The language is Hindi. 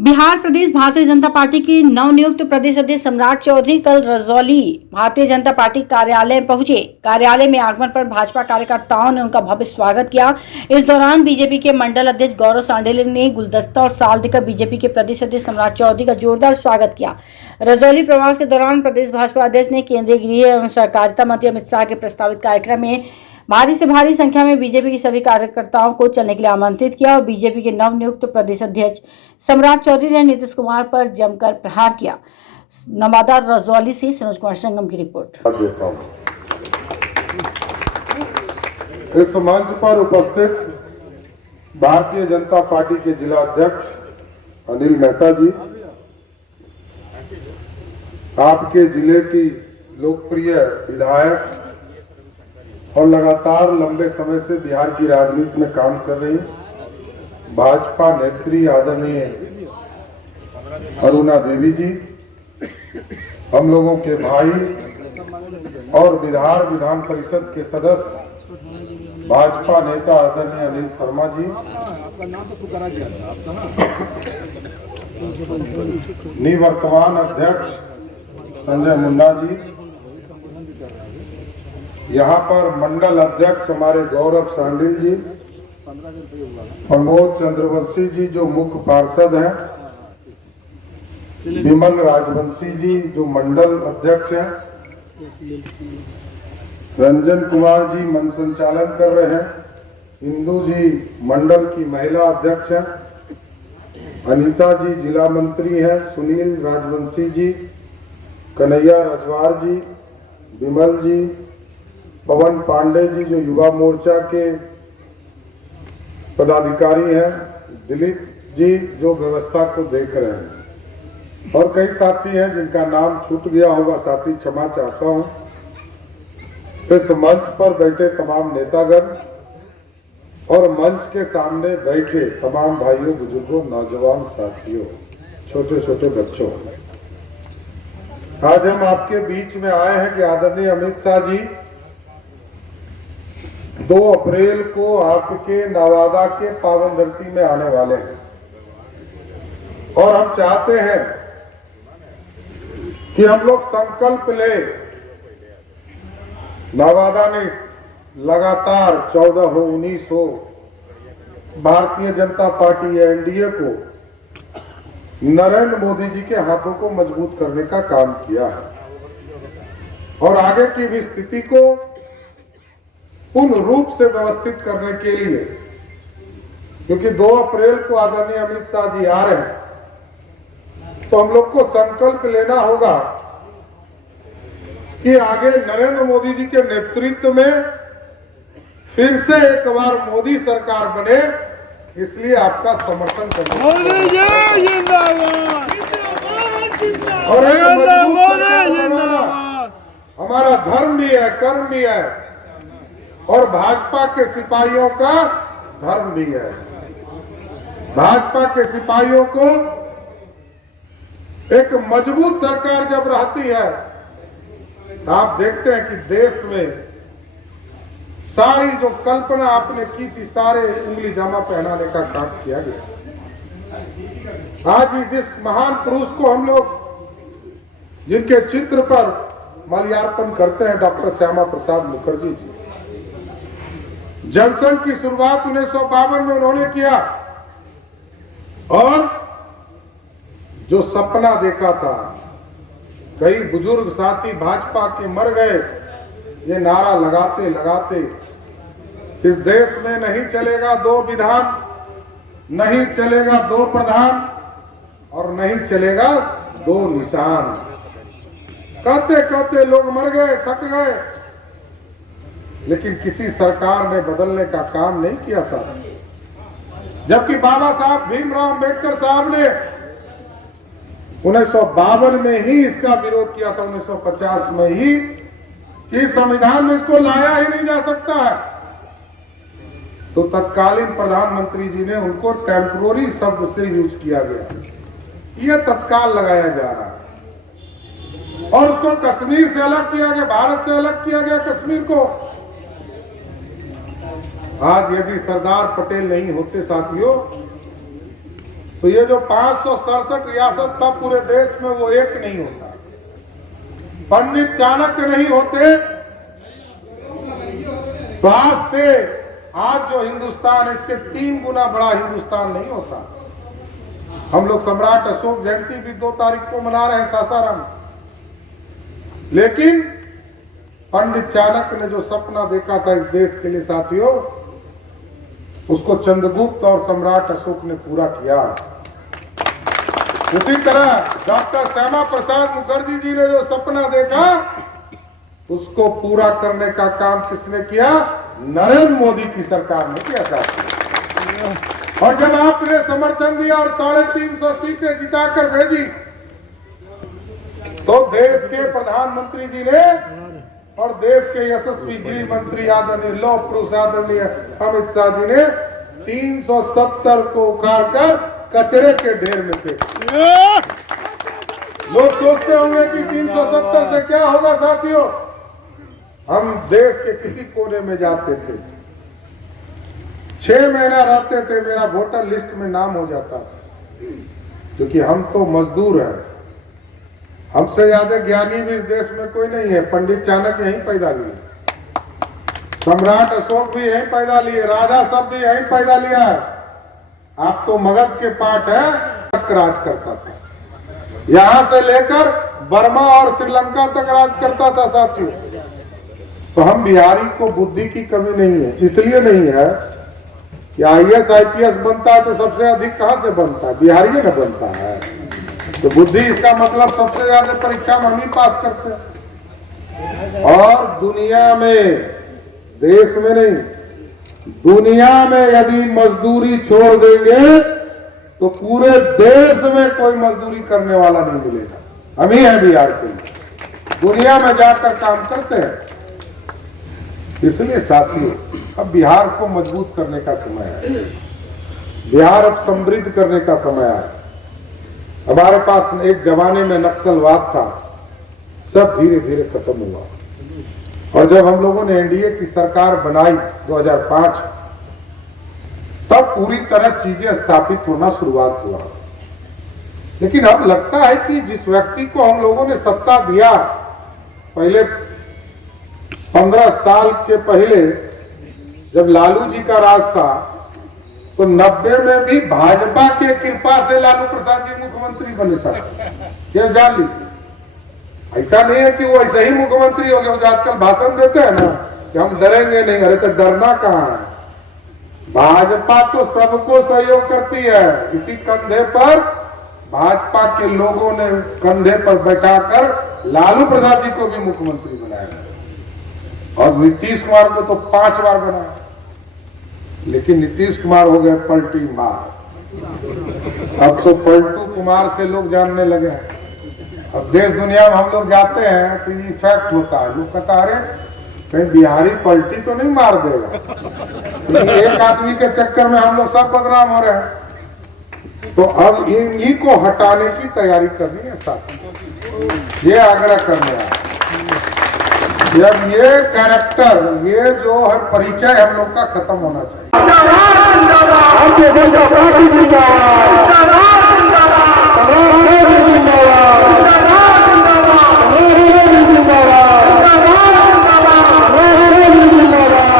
बिहार प्रदेश भारतीय जनता पार्टी की नवनियुक्त प्रदेश अध्यक्ष सम्राट चौधरी कल रजौली भारतीय जनता पार्टी कार्यालय पहुंचे। कार्यालय में आगमन पर भाजपा कार्यकर्ताओं ने उनका भव्य स्वागत किया। इस दौरान बीजेपी के मंडल अध्यक्ष गौरव सांडेले ने गुलदस्ता और साल देकर बीजेपी के प्रदेश अध्यक्ष सम्राट चौधरी का जोरदार स्वागत किया। रजौली प्रवास के दौरान प्रदेश भाजपा अध्यक्ष ने केंद्रीय गृह एवं सहकारिता मंत्री अमित शाह के प्रस्तावित कार्यक्रम में भारी से भारी संख्या में बीजेपी के सभी कार्यकर्ताओं को चलने के लिए आमंत्रित किया और बीजेपी के नवनियुक्त प्रदेश अध्यक्ष सम्राट चौधरी ने नीतीश कुमार पर जमकर प्रहार किया। नवादा रजौली से मनोज कुमार संगम की रिपोर्ट। इस मंच पर उपस्थित भारतीय जनता पार्टी के जिला अध्यक्ष अनिल मेहता जी, आपके जिले की लोकप्रिय विधायक और लगातार लंबे समय से बिहार की राजनीति में काम कर रही भाजपा नेत्री आदरणीय अरुणा देवी जी, हम लोगों के भाई और बिहार विधान परिषद के सदस्य भाजपा नेता आदरणीय अनिल शर्मा जी, निवर्तमान अध्यक्ष संजय मुन्ना जी, यहाँ पर मंडल अध्यक्ष हमारे गौरव सांडिल जी, प्रमोद चंद्रवंशी जी जो मुख्य पार्षद हैं, विमल राजवंशी जी जो मंडल अध्यक्ष हैं, रंजन कुमार जी मंच संचालन कर रहे हैं, इंदू जी मंडल की महिला अध्यक्ष हैं, अनीता जी जिला मंत्री हैं, सुनील राजवंशी जी, कन्हैया रजवार जी, विमल जी, पवन पांडे जी जो युवा मोर्चा के पदाधिकारी हैं, दिलीप जी जो व्यवस्था को देख रहे हैं और कई साथी हैं जिनका नाम छूट गया होगा, साथी क्षमा चाहता हूं। इस मंच पर बैठे तमाम नेतागण और मंच के सामने बैठे तमाम भाइयों, बुजुर्गों, नौजवान साथियों, छोटे छोटे बच्चों, आज हम आपके बीच में आए हैं कि आदरणीय अमित शाह जी 2 अप्रैल को आपके नवादा के पावन धरती में आने वाले हैं और हम चाहते हैं कि हम लोग संकल्प ले। नवादा ने लगातार 14 हो 19 हो भारतीय जनता पार्टी या एनडीए को नरेंद्र मोदी जी के हाथों को मजबूत करने का काम किया है और आगे की भी स्थिति को पूर्ण रूप से व्यवस्थित करने के लिए, क्योंकि 2 अप्रैल को आदरणीय अमित शाह जी आ रहे हैं, तो हम लोग को संकल्प लेना होगा कि आगे नरेंद्र मोदी जी के नेतृत्व में फिर से एक बार मोदी सरकार बने, इसलिए आपका समर्थन करना और हमारा धर्म भी है, कर्म भी है और भाजपा के सिपाहियों का धर्म भी है। भाजपा के सिपाहियों को एक मजबूत सरकार जब रहती है, तो आप देखते हैं कि देश में सारी जो कल्पना आपने की थी, सारे उंगली जामा पहनाने का काम किया गया। आज ही जिस महान पुरुष को हम लोग जिनके चित्र पर माल्यार्पण करते हैं, डॉक्टर श्यामा प्रसाद मुखर्जी जी, जनसंघ की शुरुआत 1952 में उन्होंने किया और जो सपना देखा था, कई बुजुर्ग साथी भाजपा के मर गए ये नारा लगाते लगाते, इस देश में नहीं चलेगा 2 विधान, नहीं चलेगा 2 प्रधान और नहीं चलेगा 2 निशान, कहते कहते लोग मर गए, थक गए, लेकिन किसी सरकार ने बदलने का काम नहीं किया साथी। जबकि बाबा साहब भीमराव अंबेडकर साहब ने 1952 में ही इसका विरोध किया था, 1950 में ही, कि संविधान में इसको लाया ही नहीं जा सकता है, तो तत्कालीन प्रधानमंत्री जी ने उनको टेम्पोररी शब्द से यूज किया गया, यह तत्काल लगाया जा रहा है और उसको कश्मीर से अलग किया गया, भारत से अलग किया गया कश्मीर को। आज यदि सरदार पटेल नहीं होते साथियों, तो ये जो 567 रियासत था पूरे देश में, वो एक नहीं होता। पंडित चाणक्य नहीं होते तो आज जो हिंदुस्तान है, इसके 3 गुना बड़ा हिंदुस्तान नहीं होता। हम लोग सम्राट अशोक जयंती भी 2 तारीख को मना रहे हैं सासाराम, लेकिन पंडित चाणक्य ने जो सपना देखा था इस देश के लिए साथियों, उसको चंद्रगुप्त और सम्राट अशोक ने पूरा किया। उसी तरह डॉक्टर श्यामा प्रसाद मुखर्जी जी ने जो सपना देखा, उसको पूरा करने का काम किसने किया? नरेंद्र मोदी की सरकार ने किया था। और जब आपने समर्थन दिया और 350 सीटें जिताकर भेजी, तो देश के प्रधानमंत्री जी ने और देश के यशस्वी गृह मंत्री आदरणीय लौह पुरुष आदरणीय अमित शाह जी ने 370 को उखाड़कर कचरे के ढेर में फेंक दिया। लोग सोचते होंगे कि 370 से क्या होगा साथियों। हम देश के किसी कोने में जाते थे, 6 महीना रहते थे, मेरा वोटर लिस्ट में नाम हो जाता था, क्योंकि हम तो मजदूर हैं। हमसे ज्यादा ज्ञानी भी इस देश में कोई नहीं है। पंडित चाणक्य यहीं पैदा लिए, सम्राट अशोक भी यहीं पैदा लिए, राजा सब भी यहीं पैदा लिया है। आप तो मगध के पाठ है, राज करता था, यहां से लेकर बर्मा और श्रीलंका तक राज करता था साथियों। तो हम बिहारी को बुद्धि की कमी नहीं है, इसलिए नहीं है कि IAS IPS बनता है तो सबसे अधिक कहां से बनता है? बिहारी न बनता है। तो बुद्धि इसका मतलब सबसे ज्यादा परीक्षा में हम ही पास करते हैं। और दुनिया में, देश में नहीं, दुनिया में यदि मजदूरी छोड़ देंगे तो पूरे देश में कोई मजदूरी करने वाला नहीं मिलेगा। हम ही हैं बिहार के, दुनिया में जाकर काम करते हैं। इसलिए साथियों, अब बिहार को मजबूत करने का समय है, बिहार अब समृद्ध करने का समय है। हमारे पास एक जमाने में नक्सलवाद था, सब धीरे धीरे खत्म हुआ। और जब हम लोगों ने NDA की सरकार बनाई 2005, तब पूरी तरह चीजें स्थापित होना शुरुआत हुआ। लेकिन अब लगता है कि जिस व्यक्ति को हम लोगों ने सत्ता दिया, पहले 15 साल के पहले जब लालू जी का राज था, तो 90 में भी भाजपा के कृपा से लालू प्रसाद जी मुख्यमंत्री बने साहब। ये जान ली, ऐसा नहीं है कि वो ऐसे ही मुख्यमंत्री हो गए। जो आजकल भाषण देते हैं ना कि हम डरेंगे नहीं, अरे तो डरना कहाँ है? भाजपा तो सबको सहयोग करती है। इसी कंधे पर भाजपा के लोगों ने कंधे पर बैठाकर लालू प्रसाद जी को भी मुख्यमंत्री बनाया, और नीतीश कुमार को तो 5 बार बनाया। लेकिन नीतीश कुमार हो गए पलटी मार। अब तो पलटू कुमार से लोग जानने लगे हैं। अब देश दुनिया में हम लोग जाते हैं तो ये इफेक्ट होता है, लोग कहता है कहीं बिहारी पलटी तो नहीं मार देगा। एक आदमी के चक्कर में हम लोग सब बदनाम हो रहे हैं। तो अब इन्हीं को हटाने की तैयारी करनी है साथी, ये आग्रह करने आए। जब ये कैरेक्टर, ये जो है परिचय हम लोग का खत्म होना चाहिए।